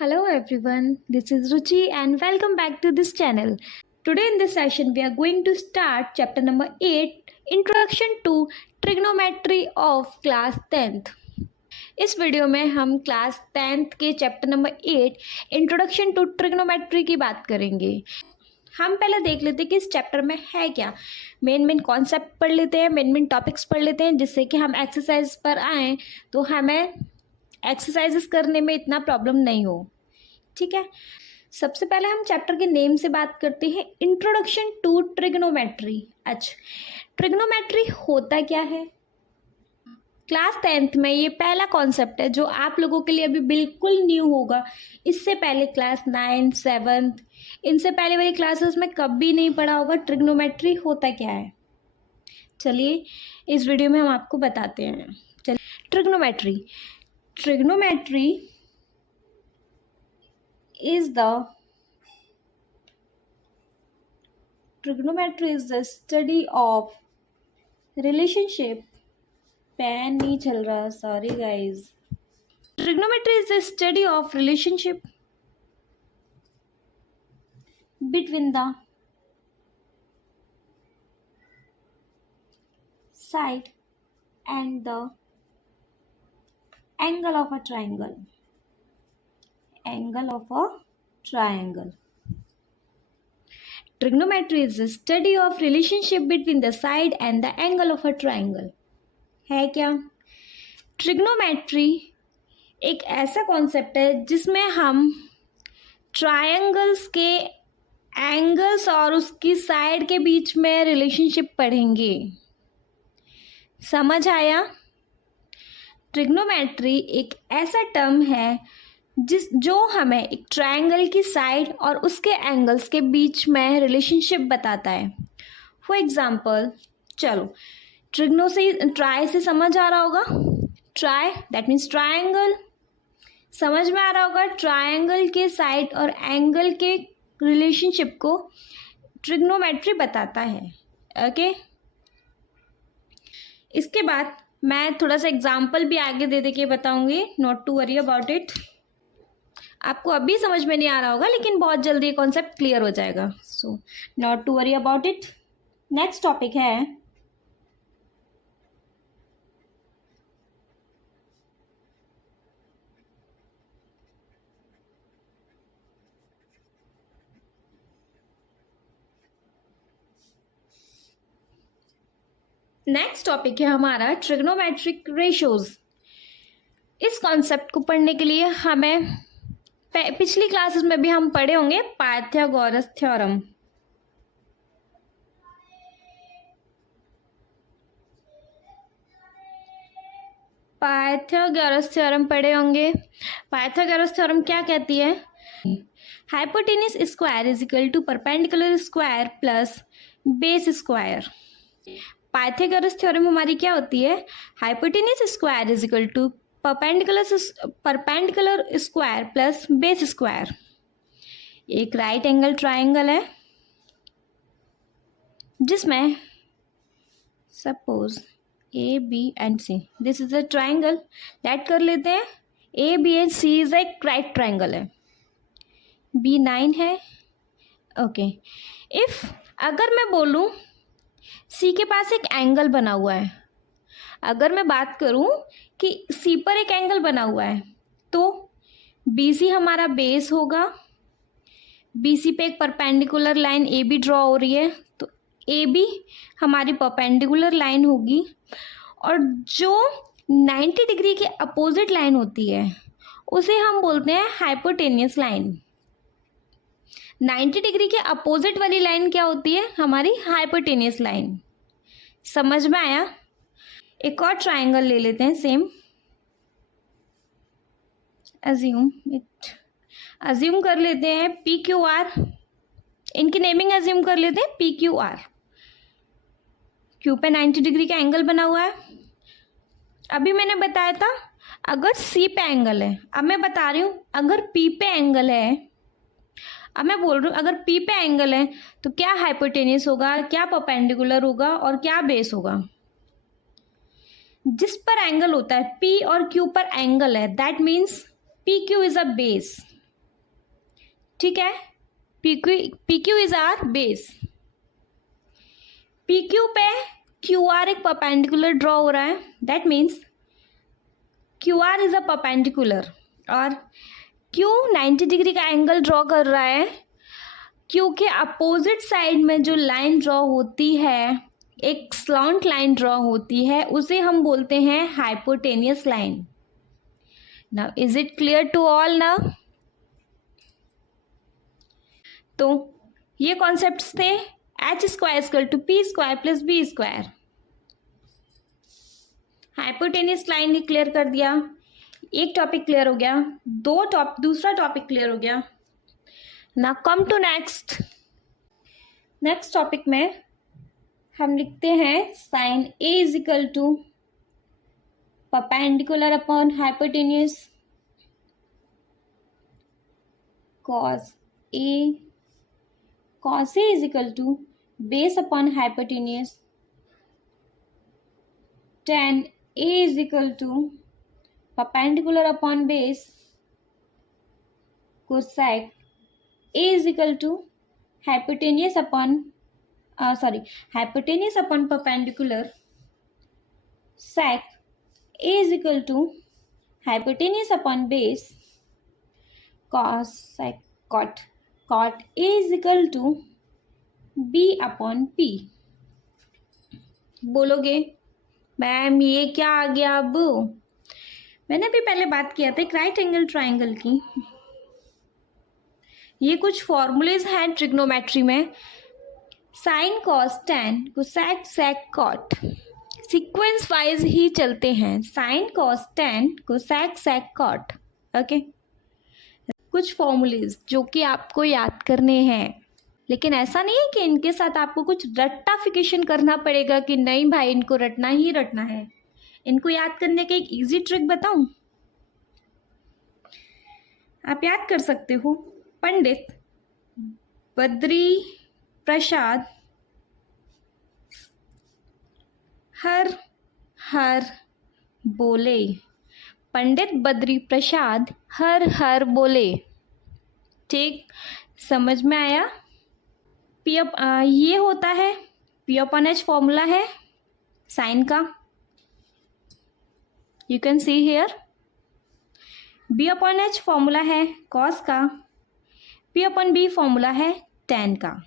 Hello everyone, this is Ruchi and welcome back to this channel. Today in this session we are going to start chapter number 8, Introduction to Trigonometry of class 10th. इस video में हम class 10th के chapter number 8 introduction to trigonometry की बात करेंगे। हम पहले देख लेते हैं कि इस चैप्टर में है क्या। मेन कॉन्सेप्ट पढ़ लेते हैं, मेन टॉपिक्स पढ़ लेते हैं, जिससे कि हम एक्सरसाइज पर आएँ तो हमें एक्सरसाइजेस करने में इतना प्रॉब्लम नहीं हो। ठीक है, सबसे पहले हम चैप्टर के नेम से बात करते हैं, इंट्रोडक्शन टू ट्रिग्नोमेट्री। अच्छा, ट्रिग्नोमेट्री होता क्या है? क्लास 10th में ये पहला कॉन्सेप्ट है जो आप लोगों के लिए अभी बिल्कुल न्यू होगा। इससे पहले क्लास 9, 7th, इनसे पहले वाली क्लासेस में कभी नहीं पढ़ा होगा ट्रिग्नोमेट्री होता क्या है। चलिए इस वीडियो में हम आपको बताते हैं। चलिए, trigonometry is the study of relationship. Pen नहीं चल रहा, sorry guys. Trigonometry is the study of relationship between the side and the angle of a triangle. Trigonometry is the study of relationship between the side and the angle of a triangle. है क्या? Trigonometry एक ऐसा concept है जिसमें हम triangles के angles और उसकी साइड के बीच में रिलेशनशिप पढ़ेंगे। समझ आया? ट्रिग्नोमेट्री एक ऐसा टर्म है जो हमें एक ट्रायंगल की साइड और उसके एंगल्स के बीच में रिलेशनशिप बताता है। फॉर एग्जाम्पल, चलो ट्राई से समझ आ रहा होगा। ट्राई दैट मीन्स ट्रायंगल, समझ में आ रहा होगा। ट्रायंगल के साइड और एंगल के रिलेशनशिप को ट्रिग्नोमेट्री बताता है। ओके, इसके बाद मैं थोड़ा सा एग्जाम्पल भी आगे दे के बताऊंगी। Not to worry about it. आपको अभी समझ में नहीं आ रहा होगा, लेकिन बहुत जल्दी ये कॉन्सेप्ट क्लियर हो जाएगा। So not to worry about it. Next topic है हमारा ट्रिग्नोमेट्रिक रेशियोज। इस कॉन्सेप्ट को पढ़ने के लिए हमें पिछली क्लासेस में भी हम पढ़े होंगे पाइथागोरस थ्योरम। पढ़े होंगे। पाइथागोरस थ्योरम क्या कहती है? Hypotenuse square is equal to perpendicular square plus base square. Pythagoras theorem हमारी क्या होती है? Hypotenuse square is equal to perpendicular square plus base square. एक राइट एंगल ट्राइंगल है जिसमें suppose A B and C, this is a triangle. Let कर लेते हैं A B and C is एक राइट ट्राइंगल है। बी 9 है। Okay, if अगर मैं बोलूं सी के पास एक एंगल बना हुआ है, अगर मैं बात करूं कि सी पर एक एंगल बना हुआ है, तो बी सी हमारा बेस होगा। बी सी पे एक perpendicular line A B draw हो रही है, तो ए बी हमारी परपेंडिकुलर लाइन होगी। और जो 90 डिग्री के अपोजिट लाइन होती है उसे हम बोलते हैं हाइपोटेनियस लाइन। 90 डिग्री के अपोजिट वाली लाइन क्या होती है? हमारी हाइपोटेनियस लाइन। समझ में आया? एक और ट्राइंगल ले लेते हैं सेम। अज्यूम कर लेते हैं पी क्यू आर। इनकी नेमिंग अज्यूम कर लेते हैं पी क्यू आर। क्यू पे 90 डिग्री का एंगल बना हुआ है। अभी मैंने बताया था अगर सी पे एंगल है, अब मैं बता रही हूं अगर पी पे एंगल है। अब मैं बोल रही हूँ अगर पी पे एंगल है तो क्या हाइपोटेनियस होगा, क्या परपेंडिकुलर होगा और क्या बेस होगा। जिस पर एंगल होता है, पी और क्यू पर एंगल है, that means P Q is a base. ठीक है। P Q is our base. P Q पे क्यू आर एक परपेंडिकुलर ड्रॉ हो रहा है, that means Q R is a perpendicular, और क्यू 90 डिग्री का एंगल ड्रॉ कर रहा है। क्यू के अपोजिट साइड में जो लाइन ड्रॉ होती है, एक स्लॉन्ट लाइन ड्रॉ होती है, उसे हम बोलते हैं hypotenuse line. Now is it clear to all now? तो ये कॉन्सेप्ट्स थे, H square equal to P square plus B square. Hypotenuse line ने क्लियर कर दिया, एक टॉपिक क्लियर हो गया, दूसरा टॉपिक क्लियर हो गया। Now come to next topic में हम लिखते हैं sine A is equal to perpendicular upon hypotenuse cos A is equal to base upon hypotenuse tan A is equal to perpendicular upon base cosec A is equal to hypotenuse upon perpendicular sec A is equal to hypotenuse upon base cosec cot A is equal to B upon P। बोलोगे ma'am ये क्या आ गया? अब मैंने भी पहले बात किया था एक राइट एंगल ट्राइंगल की। ये कुछ फॉर्मूलेज हैं ट्रिग्नोमेट्री में, sine cos tan cosec sec cot, sequence wise ही चलते हैं, sine cos tan cosec sec cot. Okay, कुछ फॉर्मूलेज जो कि आपको याद करने हैं, लेकिन ऐसा नहीं है कि इनके साथ आपको कुछ रट्टाफिकेशन करना पड़ेगा कि नहीं भाई इनको रटना ही रटना है। इनको याद करने का एक इजी ट्रिक बताऊं, आप याद कर सकते हो। पंडित बद्री प्रसाद हर हर बोले, पंडित बद्री प्रसाद हर हर बोले। ठीक, समझ में आया? ये होता है पी अपॉन एच फॉर्मूला है साइन का, you can see here. B upon H formula है कॉस का, पी अपॉन बी फॉर्मूला है टैन का।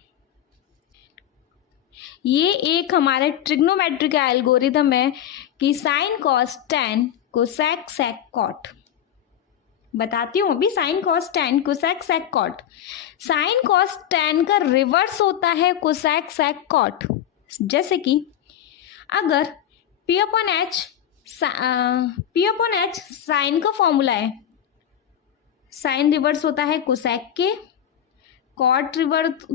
ये एक हमारे ट्रिग्नोमेट्री का एल्गोरिदम है कि sine cos tan cosec sec cot. बताती हूँ अभी, sine cos tan cosec sec cot. Sine cos tan का रिवर्स होता है कोसेक सेक कॉट। जैसे कि अगर पी अपॉन एच साइन का फॉर्मूला है, साइन रिवर्स होता है कोसेक के, कॉट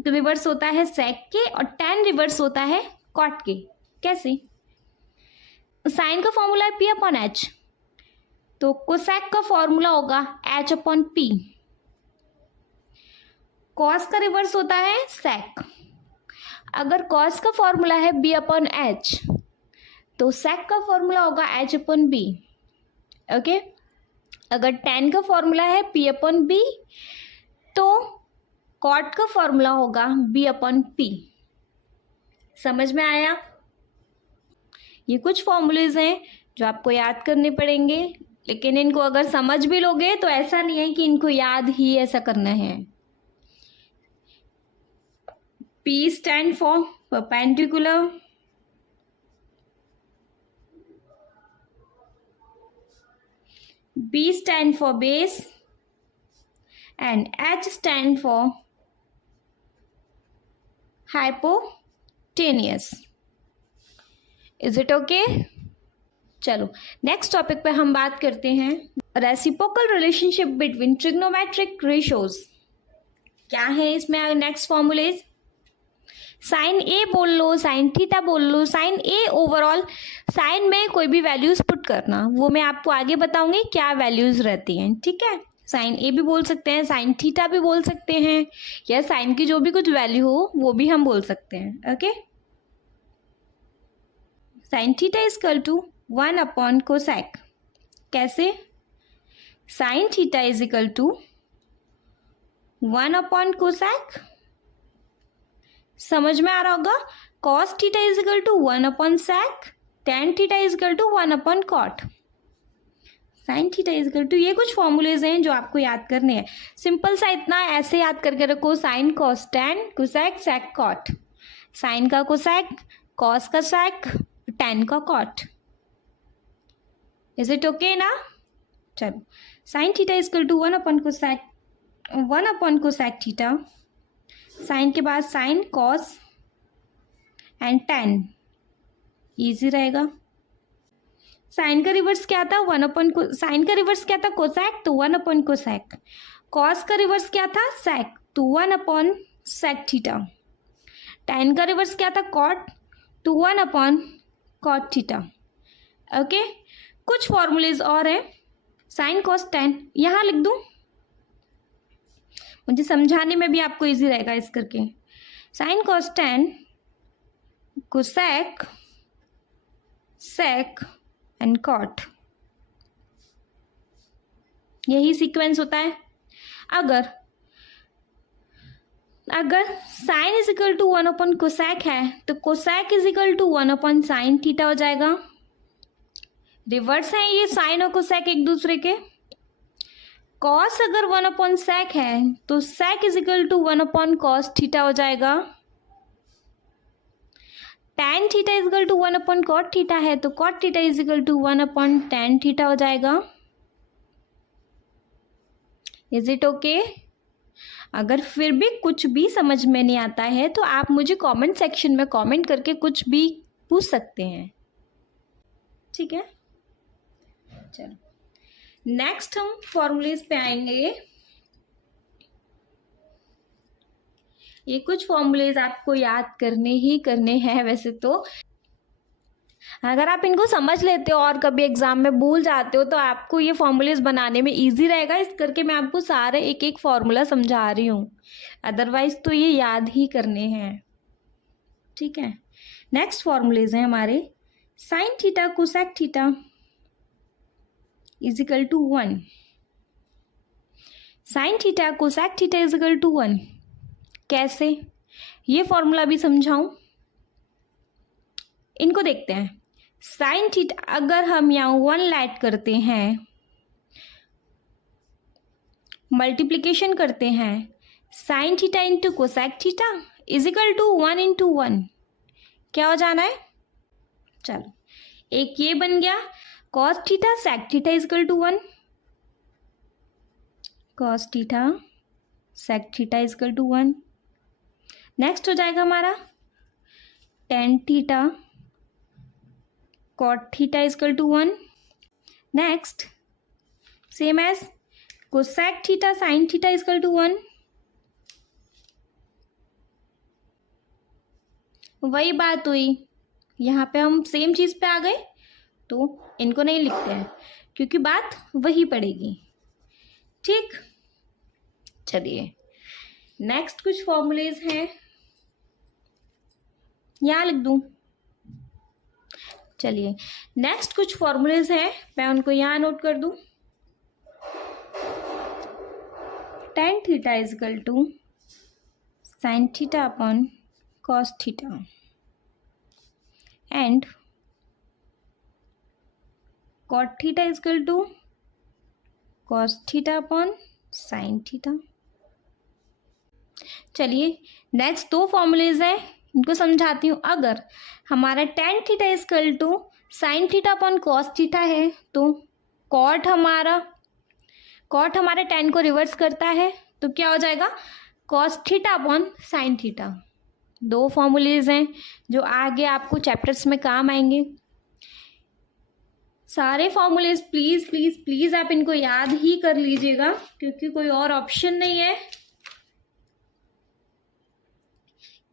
रिवर्स होता है सेक के, और टैन रिवर्स होता है कॉट के। कैसे? साइन का फॉर्मूला है पी अपॉन एच, तो कोसेक का फॉर्मूला होगा एच अपॉन पी। कॉस का रिवर्स होता है सेक, अगर कॉस का फॉर्मूला है बी अपॉन एच तो सेक का फॉर्मूला होगा एच अपॉन बी। ओके, अगर टैन का फॉर्मूला है पी अपॉन बी तो कॉट का फॉर्मूला होगा बी अपॉन पी। समझ में आया? ये कुछ फॉर्मूलेज हैं जो आपको याद करने पड़ेंगे, लेकिन इनको अगर समझ भी लोगे तो ऐसा नहीं है कि इनको याद ही ऐसा करना है। P stand for perpendicular, B stand for base, and H stand for hypotenuse. Is it okay? चलो नेक्स्ट टॉपिक पे हम बात करते हैं reciprocal relationship between trigonometric ratios. क्या है इसमें नेक्स्ट फॉर्मूलेज? साइन ए बोल लो, साइन थीटा बोल लो, साइन ए ओवरऑल, साइन में कोई भी वैल्यूज पुट करना, वो मैं आपको आगे बताऊंगी क्या वैल्यूज रहती हैं। ठीक है, साइन ए भी बोल सकते हैं, साइन थीटा भी बोल सकते हैं, या साइन की जो भी कुछ वैल्यू हो वो भी हम बोल सकते हैं। Okay, sine theta is equal to 1 upon cosec. कैसे? Sine theta is equal to 1 upon cosec, समझ में आ रहा होगा। Cos theta is equal to 1 upon sec, tan theta is equal to 1 upon cot, sine theta is equal to, ये कुछ formulas हैं जो आपको याद करने हैं। सिंपल सा इतना ऐसे याद करके रखो, sine cos tan, cosec sec cot, sine का कोसेक, कॉस का सेक, टेन का कॉट। इज इट ओके ना? चलो, sine theta is equal to 1 upon cosec, 1 upon cosec theta, sine के बाद sine cos and tan, easy रहेगा। Sine का reverse क्या था? 1 अपॉन, साइन का रिवर्स क्या था? कोसेक, तो 1 अपॉन कोसेक। कॉस का रिवर्स क्या था? सेक, तो 1 अपॉन सेक थीटा। टेन का रिवर्स क्या था? कॉट, तो 1 अपॉन कॉट थीटा। ओके, कुछ फॉर्मूलेज और हैं। साइन कॉस टेन यहाँ लिख दूं, मुझे समझाने में भी आपको इजी रहेगा इस करके। Sine cos tan, cosec, sec and cot, यही सीक्वेंस होता है। अगर sine is equal to 1 upon cosec है तो cosec is equal to 1 upon sine theta हो जाएगा। रिवर्स है ये साइन और कोसेक एक दूसरे के। कॉस अगर 1 अपॉन सेक है तो sec is equal to 1 upon cos theta हो जाएगा। tan theta is equal to 1 upon cot theta है तो cot theta is equal to 1 upon tan theta हो जाएगा। Is it okay? अगर फिर भी कुछ भी समझ में नहीं आता है तो आप मुझे कमेंट सेक्शन में कमेंट करके कुछ भी पूछ सकते हैं, ठीक है। चलो, नेक्स्ट हम फॉर्मूलेज पे आएंगे। ये कुछ फॉर्मूलेज आपको याद करने ही करने हैं। वैसे तो अगर आप इनको समझ लेते हो और कभी एग्जाम में भूल जाते हो तो आपको ये फॉर्मूलेज बनाने में इजी रहेगा। इस करके मैं आपको सारे एक एक फॉर्मूला समझा रही हूँ, अदरवाइज तो ये याद ही करने हैं, ठीक है। नेक्स्ट फॉर्मूलेज हैं हमारे। Sine theta cosec theta is equal to 1, sine theta cosec theta is equal to 1। कैसे, ये फॉर्मूला भी समझाऊं? इनको देखते हैं। साइन थीटा अगर हम यहाँ 1 ऐड करते हैं, मल्टीप्लीकेशन करते हैं, sine theta into cosec theta is equal to 1 into 1, क्या हो जाना है? चलो, एक ये बन गया। Cos theta sec theta is equal to 1, cos theta sec theta is equal to 1। Next हो जाएगा हमारा tan theta cot theta is equal to 1। Next same as cosec theta sine theta is equal to 1। वही बात हुई, यहाँ पे हम same चीज पे आ गए तो इनको नहीं लिखते हैं क्योंकि बात वही पड़ेगी, ठीक। चलिए, नेक्स्ट कुछ फॉर्मूलेज हैं, यहाँ लिख दूं। चलिए, नेक्स्ट कुछ फॉर्मूलेज हैं, मैं उनको यहाँ नोट कर दूं। tan theta is equal to sine theta upon cos theta and cot theta is equal to cos theta upon sine theta. चलिए, नेक्स्ट दो फॉर्मूलेज हैं, इनको समझाती हूँ। अगर हमारा tan theta is equal to sine theta upon cos theta है तो कॉट हमारा tan को रिवर्स करता है तो क्या हो जाएगा? Cos theta upon sine theta. दो फॉर्मूलेज हैं जो आगे आपको चैप्टर्स में काम आएंगे। सारे फॉर्मूलेज प्लीज प्लीज प्लीज आप इनको याद ही कर लीजिएगा क्योंकि कोई और ऑप्शन नहीं है।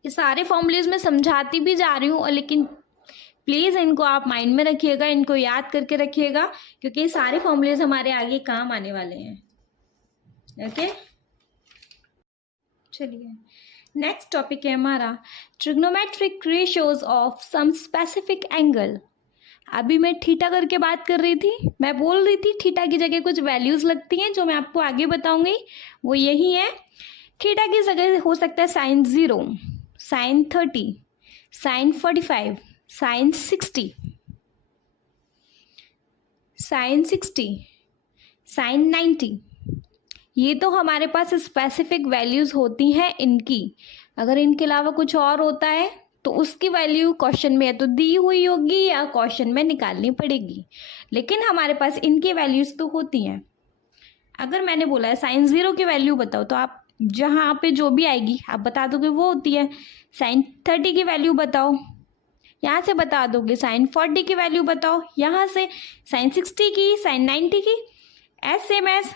ये सारे फॉर्मूलेज मैं समझाती भी जा रही हूँ, लेकिन प्लीज इनको आप माइंड में रखिएगा, इनको याद करके रखिएगा क्योंकि ये सारे फॉर्मूलेज हमारे आगे काम आने वाले हैं, ओके। चलिए, नेक्स्ट टॉपिक है हमारा trigonometric ratios of some specific angle. अभी मैं थीटा करके बात कर रही थी, मैं बोल रही थी थीटा की जगह कुछ वैल्यूज लगती हैं जो मैं आपको आगे बताऊंगी, वो यही है थीटा की जगह हो सकता है sine 0, sine 30, sine 45, sine 60, sine 60, sine 90। ये तो हमारे पास स्पेसिफिक वैल्यूज होती हैं इनकी। अगर इनके अलावा कुछ और होता है तो उसकी वैल्यू क्वेश्चन में या तो दी हुई होगी या क्वेश्चन में निकालनी पड़ेगी, लेकिन हमारे पास इनकी वैल्यूज तो होती हैं। अगर मैंने बोला है साइन 0 की वैल्यू बताओ, तो आप जहाँ पे जो भी आएगी आप बता दोगे वो होती है। साइन 30 की वैल्यू बताओ, यहाँ से बता दोगे। साइन 40 की वैल्यू बताओ, यहाँ से। साइन 60 की, साइन 90 की, एज सेम एज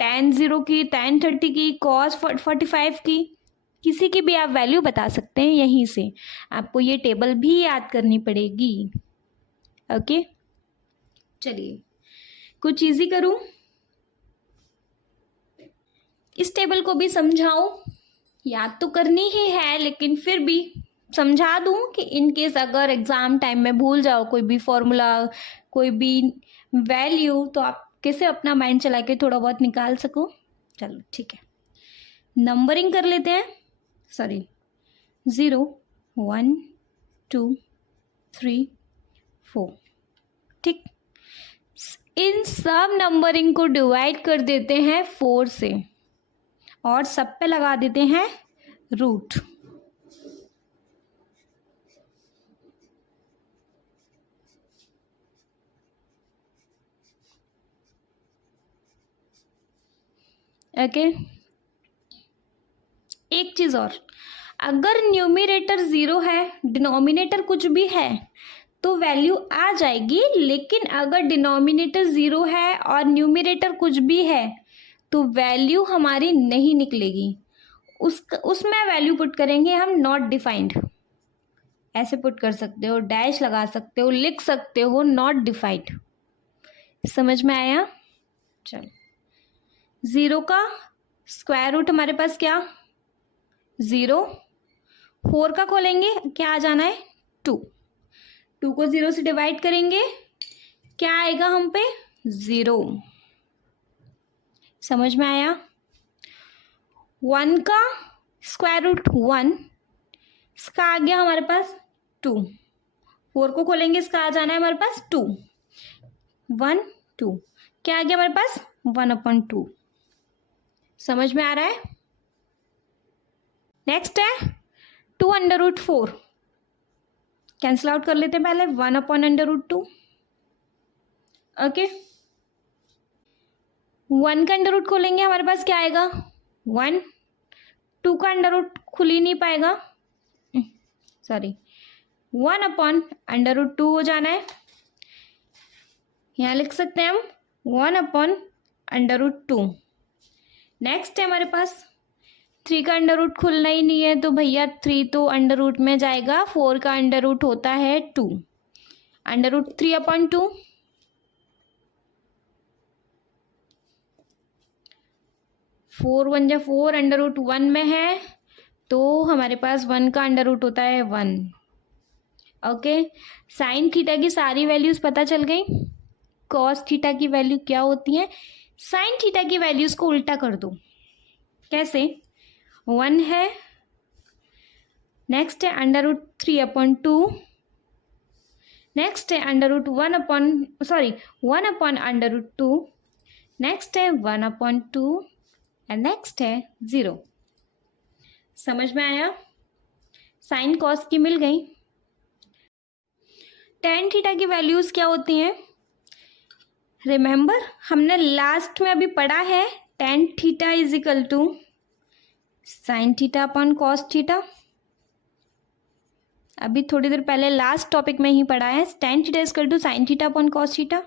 tan 0 की, tan 30 की, cos 45 की, किसी की भी आप वैल्यू बता सकते हैं यहीं से। आपको ये टेबल भी याद करनी पड़ेगी। ओके, चलिए कुछ इजी करूं, इस टेबल को भी समझाऊं। याद तो करनी ही है, लेकिन फिर भी समझा दूं कि इन केस अगर एग्जाम टाइम में भूल जाओ कोई भी फॉर्मूला, कोई भी वैल्यू, तो आप कैसे अपना माइंड चला के थोड़ा बहुत निकाल सको। चलो ठीक है, नंबरिंग कर लेते हैं। सॉरी, 0, 1, 2, 3, 4। ठीक, इन सब नंबरिंग को डिवाइड कर देते हैं 4 से और सब पे लगा देते हैं रूट। ओके, एक चीज और, अगर न्यूमरेटर 0 है, डिनोमिनेटर कुछ भी है, तो वैल्यू आ जाएगी। लेकिन अगर डिनोमिनेटर 0 है और न्यूमरेटर कुछ भी है, तो वैल्यू हमारी नहीं निकलेगी। उसमें वैल्यू पुट करेंगे हम नॉट डिफाइंड। ऐसे पुट कर सकते हो, डैश लगा सकते हो, लिख सकते हो नॉट डिफाइंड। समझ में आया? चलो, 0 का स्क्वायर रूट हमारे पास क्या, 0। 4 का खोलेंगे, क्या आ जाना है, 2। 2 को 0 से डिवाइड करेंगे, क्या आएगा हम पे, 0। समझ में आया? 1 का स्क्वायर रूट 1, इसका आ गया हमारे पास 2। 4 को खोलेंगे, इसका आ जाना है हमारे पास 2। 1, 2, क्या आ गया हमारे पास, 1/2। समझ में आ रहा है? नेक्स्ट है 2√4, कैंसिल आउट कर लेते हैं पहले, 1/√2। ओके, 1 का अंडर रूट खोलेंगे, हमारे पास क्या आएगा, 1। 2 का अंडर रूट खुल ही नहीं पाएगा, सॉरी, 1/√2 हो जाना है। यहाँ लिख सकते हैं हम 1/√2। नेक्स्ट है हमारे पास 3 का अंडर रूट खुलना ही नहीं है, तो भैया 3 तो अंडर रूट में जाएगा। 4 का अंडर रूट होता है 2, √3/2। 4 1 जा 4, √1 में है, तो हमारे पास 1 का अंडर रूट होता है 1। ओके, साइन थीटा की सारी वैल्यूज पता चल गई। कॉस थीटा की वैल्यू क्या होती है, साइन थीटा की वैल्यूज को उल्टा कर दो। कैसे, 1 है, नेक्स्ट है √3/2, नेक्स्ट है √1/2, नेक्स्ट है 1/2 एंड नेक्स्ट है 0। समझ में आया? साइन कॉस की मिल गई। टेन थीटा की वैल्यूज क्या होती हैं, रिमेंबर हमने लास्ट में अभी पढ़ा है, tan theta is equal to sine theta upon cos theta. अभी थोड़ी देर पहले लास्ट टॉपिक में ही पढ़ा है, tan theta is equal to sine theta upon cos theta.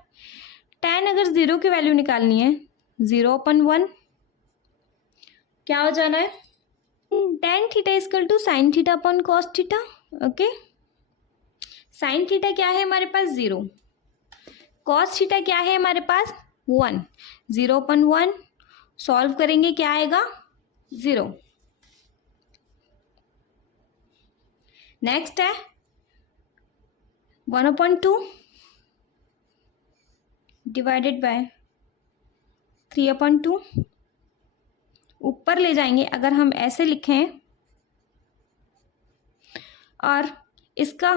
Tan अगर 0 की वैल्यू निकालनी है, 0/1, क्या हो जाना है, tan theta is equal to sine theta upon cos theta. Okay, sine theta क्या है हमारे पास, 0। कॉस थीटा क्या है हमारे पास, 1। 0/1 सॉल्व करेंगे, क्या आएगा, 0। नेक्स्ट है 1/2 डिवाइडेड बाय 3/2, ऊपर ले जाएंगे। अगर हम ऐसे लिखें और इसको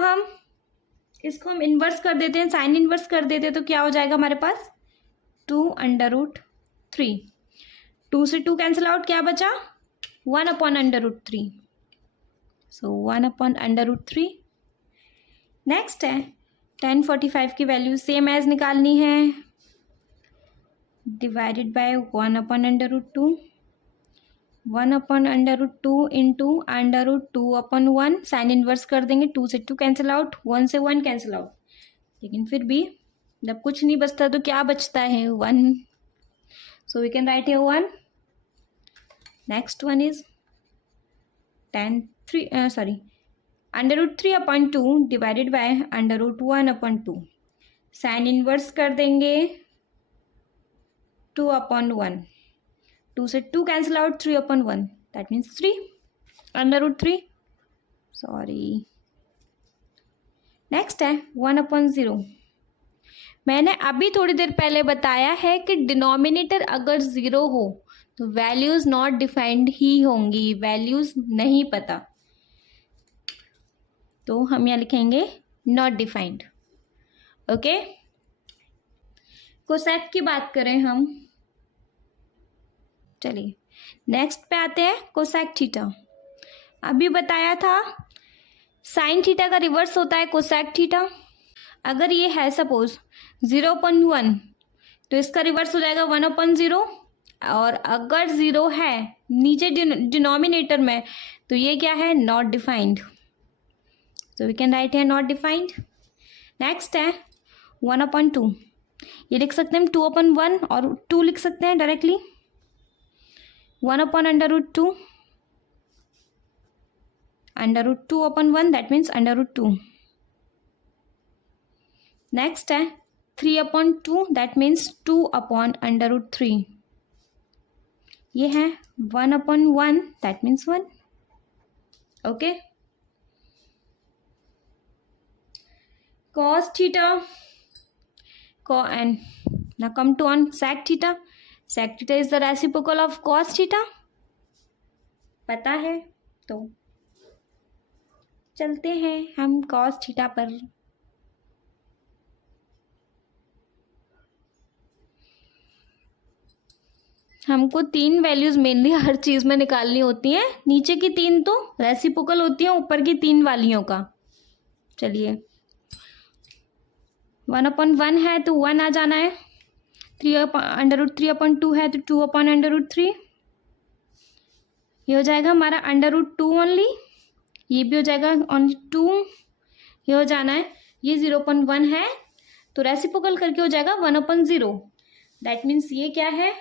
हम इन्वर्स कर देते हैं, साइन इन्वर्स कर देते हैं, तो क्या हो जाएगा हमारे पास 2√3। 2 से 2 कैंसिल आउट, क्या बचा 1/√3। सो 1/√3। नेक्स्ट है tan45 की वैल्यू सेम एज निकालनी है, divided by 1/√2। 1/√2 into √2/1, sign inverse कर देंगे। 2 से 2 कैंसिल आउट, 1 से 1 कैंसिल आउट, लेकिन फिर भी जब कुछ नहीं बचता तो क्या बचता है 1, so we can write here 1। Next one is √3/2 divided by √1/2, sign inverse कर देंगे 2/1। 2 से 2 cancel out, 3/1, that means 3 √3। Sorry. Next है 1/0। मैंने अभी थोड़ी देर पहले बताया है कि डिनोमिनेटर अगर 0 हो तो वैल्यूज नॉट डिफाइंड ही होंगी, वैल्यूज नहीं पता, तो हम यहाँ लिखेंगे नॉट डिफाइंड। ओके। कोसेक की बात करें हम, चलिए नेक्स्ट पे आते हैं कोसेक थीटा। अभी बताया था साइन थीटा का रिवर्स होता है कोसेक थीटा। अगर ये है सपोज 0/1 तो इसका रिवर्स हो जाएगा 1/0, और अगर 0 है नीचे डिनोमिनेटर में तो ये क्या है not defined, so we can write है नॉट डिफाइंड। नेक्स्ट है 1/2, ये लिख सकते हैं हम 2/1 और 2 लिख सकते हैं डायरेक्टली। 1/√2, √2/1, that means √2। नेक्स्ट है 3/2, दैट मीन्स 2/√3। ये है 1/1, that means 1। Okay. cos theta and now come to on sec theta. Sec theta is the reciprocal of cos theta, पता है तो चलते हैं हम cos theta पर। हमको 3 वैल्यूज मेनली हर चीज में निकालनी होती हैं, नीचे की 3 तो रेसिप्रोकल होती हैं ऊपर की 3 वालियों का। चलिए 1/1 है तो 1 आ जाना है, 3/2 है तो 2/√3, ये हो जाएगा हमारा √2 ओनली, ये भी हो जाएगा ओनली 2, ये हो जाना है। ये 0/1 है तो रेसिप्रोकल करके हो जाएगा 1/0, दैट मीन्स ये क्या है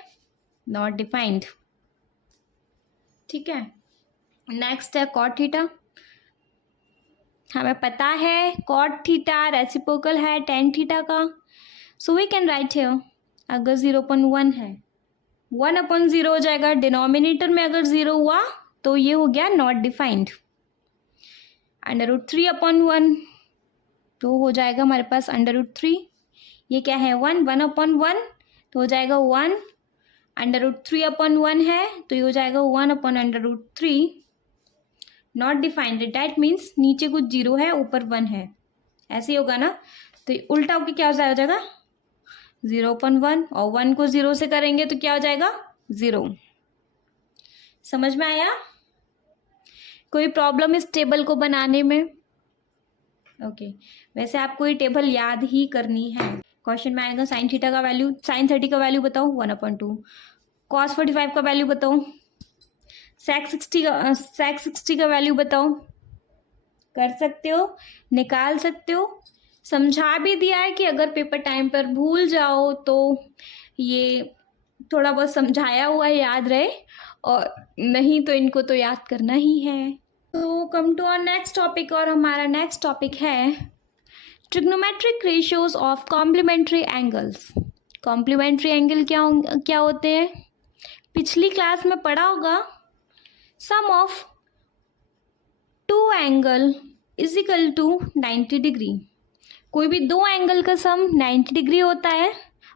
नॉट डिफाइंड। ठीक है। नेक्स्ट है कॉट थीटा। हमें पता है कॉट थीटा रेसिप्रोकल है टेन थीटा का, so we can write here अगर 0/1 है 1/0 हो जाएगा, डिनोमिनेटर में अगर 0 हुआ तो ये हो गया नॉट डिफाइंड। √3/1 तो हो जाएगा हमारे पास √3, ये क्या है 1, 1/1 तो हो जाएगा 1, √3/1 है तो ये हो जाएगा 1/√3, नॉट डिफाइंड, डैट मीन्स नीचे कुछ 0 है ऊपर 1 है, ऐसे ही होगा ना। तो उल्टा होके क्या हो जाएगा 0/1, और 1 को 0 से करेंगे तो क्या हो जाएगा 0। समझ में आया? कोई प्रॉब्लम इस टेबल को बनाने में? ओके। वैसे आपको ये टेबल याद ही करनी है। क्वेश्चन में आएगा साइन थीटा का वैल्यू, साइन 30 का वैल्यू बताओ 1/2, cos 45 का वैल्यू बताओ, sec 60 का वैल्यू बताओ। कर सकते हो, निकाल सकते हो। समझा भी दिया है कि अगर पेपर टाइम पर भूल जाओ तो ये थोड़ा बहुत समझाया हुआ याद रहे, और नहीं तो इनको तो याद करना ही है। तो come to our next topic, और हमारा नेक्स्ट टॉपिक है trigonometric ratios of complementary angles. Complementary angle क्या होते हैं? पिछली क्लास में पढ़ा होगा, sum of 2 angle is equal to 90 degree. कोई भी 2 एंगल का सम 90 डिग्री होता है,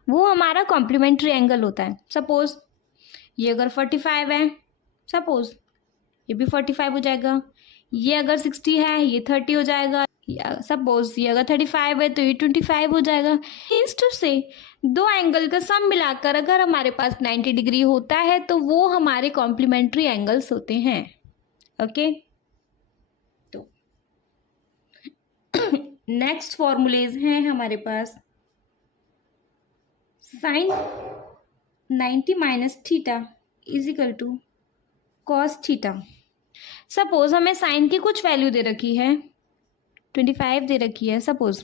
वो हमारा कॉम्प्लीमेंट्री एंगल होता है। सपोज ये अगर 45 है सपोज, ये भी 45 हो जाएगा। ये अगर 60 है ये 30 हो जाएगा। सपोज ये अगर 35 है तो ये 25 हो जाएगा। मीन्स टू से दो एंगल का सम मिलाकर अगर हमारे पास 90 डिग्री होता है तो वो हमारे कॉम्प्लीमेंट्री एंगल्स होते हैं। ओके, तो नेक्स्ट फॉर्मूलेज हैं हमारे पास। Sine 90 minus theta is equal to cos theta. Suppose हमें साइन की कुछ वैल्यू दे रखी है, 25 दे रखी है। सपोज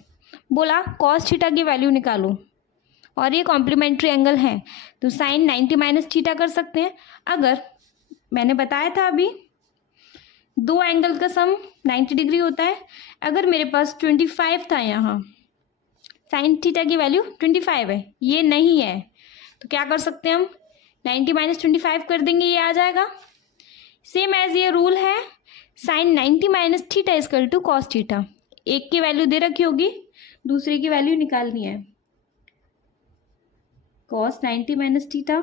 बोला कॉस थीटा की वैल्यू निकालो और ये कॉम्प्लीमेंट्री एंगल है, तो साइन 90 माइनस थीटा कर सकते हैं। अगर मैंने बताया था अभी दो एंगल का सम 90 डिग्री होता है, अगर मेरे पास 25 था, यहाँ साइन थीटा की वैल्यू 25 है, ये नहीं है, तो क्या कर सकते हैं हम, 90 माइनस 25 कर देंगे, ये आ जाएगा। सेम एज ये रूल है, sine 90 minus theta is equal to cos theta. एक की वैल्यू दे रखी होगी, दूसरे की वैल्यू निकालनी है। कॉस 90 माइनस थीटा,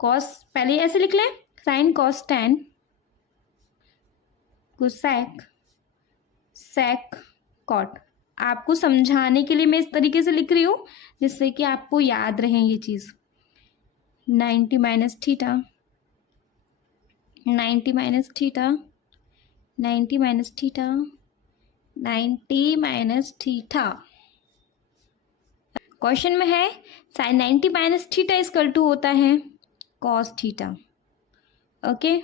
कॉस पहले ऐसे लिख लें, sine cos tan cosec sec cot. आपको समझाने के लिए मैं इस तरीके से लिख रही हूँ जिससे कि आपको याद रहे ये चीज। 90 minus theta, 90 minus theta, 90 minus theta, 90 minus theta. Question में है sine 90 minus theta is equal to होता है कॉस थीटा। ओके,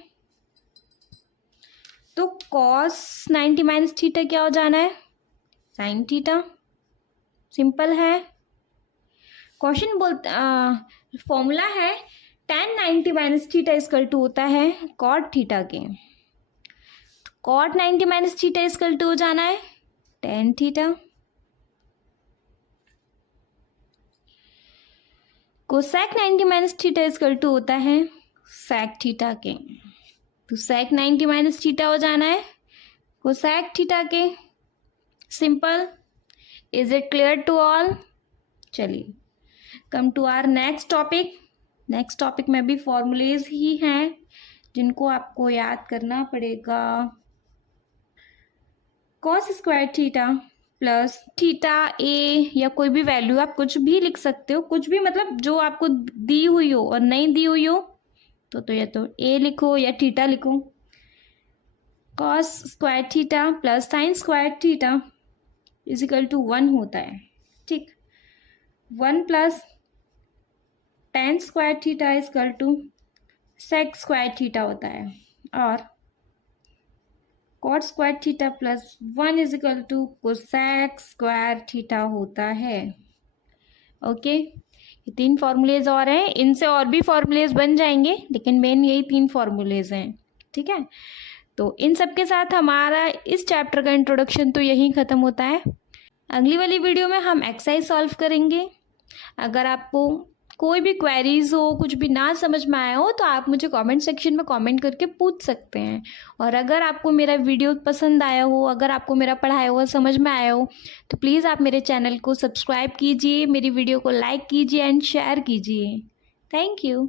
तो कॉस 90 माइनस थीटा क्या हो जाना है, साइन थीटा। सिंपल है। क्वेश्चन बोलता फॉर्मूला है tan 90 minus theta is equal to होता है कॉट थीटा के। Cot 90 minus theta is equal to हो जाना है tan theta. Cosec 90 minus theta is equal to होता है सेक थीटा के, तो सेक 90 माइनस थीटा हो जाना है कोसेक थीटा के। Simple. Is it clear to all? चलिए come to our next topic. Next topic में भी फॉर्मूलेज ही हैं जिनको आपको याद करना पड़ेगा। Cos square theta plus theta A, या कोई भी वैल्यू आप कुछ भी लिख सकते हो, कुछ भी मतलब जो आपको दी हुई हो और नहीं दी हुई हो तो या तो ए लिखो या थीटा लिखो। Cos square theta plus sine square theta is equal to 1 होता है। ठीक, 1 plus tan square theta is equal to sec square theta होता है, और cot square theta plus 1 is equal to cosec square theta होता है। Okay, ये 3 formulas और हैं, इनसे और भी फॉर्मूलेज बन जाएंगे लेकिन मेन यही 3 फॉर्मूलेज हैं। ठीक है, तो इन सब के साथ हमारा इस चैप्टर का इंट्रोडक्शन तो यहीं ख़त्म होता है। अगली वाली वीडियो में हम एक्सरसाइज सॉल्व करेंगे। अगर आपको कोई भी क्वेरीज हो, कुछ भी ना समझ में आया हो तो आप मुझे कमेंट सेक्शन में कमेंट करके पूछ सकते हैं। और अगर आपको मेरा वीडियो पसंद आया हो, अगर आपको मेरा पढ़ाया हुआ समझ में आया हो तो प्लीज़ आप मेरे चैनल को सब्सक्राइब कीजिए, मेरी वीडियो को लाइक कीजिए एंड शेयर कीजिए। Thank you.